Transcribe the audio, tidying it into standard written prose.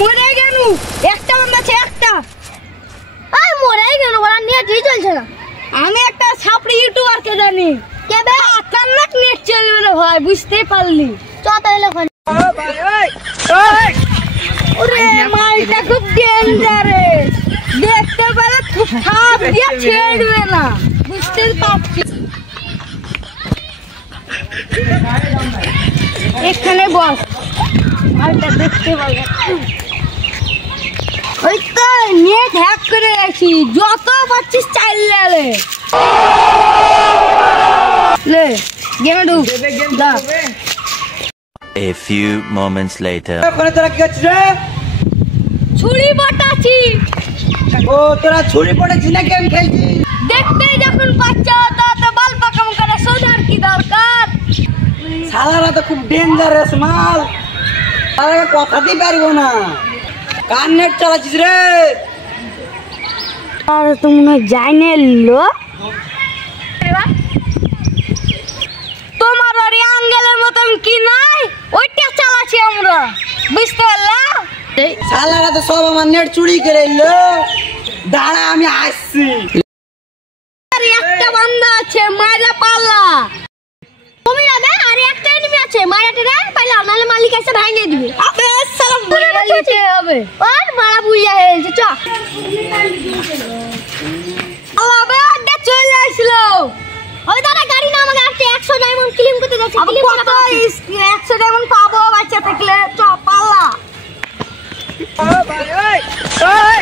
মরে গেল একটা বান্দা আছে একটা মরে গেল বলা নিয়ে চলছে না আমি একটা ছাপড়ি ইউটিউবারকে জানি কে বে কান্নাক নেট চলবে না ভাই বুঝতে পারলি চ তাহলে ওখানে ওরে মাইটা খুব ডেঞ্জারাস দেখতে পেলে খুব খাপ দিয়ে ছেড়বে না বুঝতে পারছি এখানে বস মালটা দেখতে পাবে ওই তো নেট হ্যাক করে রাখি যত পাচ্ছিস চাইলে লে গেমে ঢুক যা A few moments later. ওখানে তোরা কি করছিস রে? ছুরি বটাছি ও তোরা ছুরি পড়েছিস না গেম খেলছিস? দেখতে যখন বাচ্চা হতো তো বাল পাকাম করে সোজার কি দরকার শালারা তো খুব ডেঞ্জারাস মাল। তারা কথাতেই পারবো না। কার নেট চালাচ্ছিস রে? আর তুমি জানে লো তোমার ওই আঙ্গেলের মতন কি নাই ওইটা চালাচ্ছি আমরা বুঝতে পারলা শালারা তো সব আমার নেট চুরি করে এলো। দাঁড়া আমি আসছি। একটা বান্দা আছে মাইরা পাল্লা তুমি যাবে আর একটা এনিমি আছে মারাতে রে পাইলা নালে মালিক এসে ভাঙিয়ে দিবে আবে সালাম বলতে হবে আর মারা বুইয়া হেলছে চ আবে আড্ডা চলে আসলো ওই দাদা গাড়ি না আমাকে আসছে 100 ডায়মন্ড ক্লেম করতে যাচ্ছে আমি কত 100 ডায়মন্ড পাবো বাচ্চা থাকলে চ পাল্লা ও ভাই ওই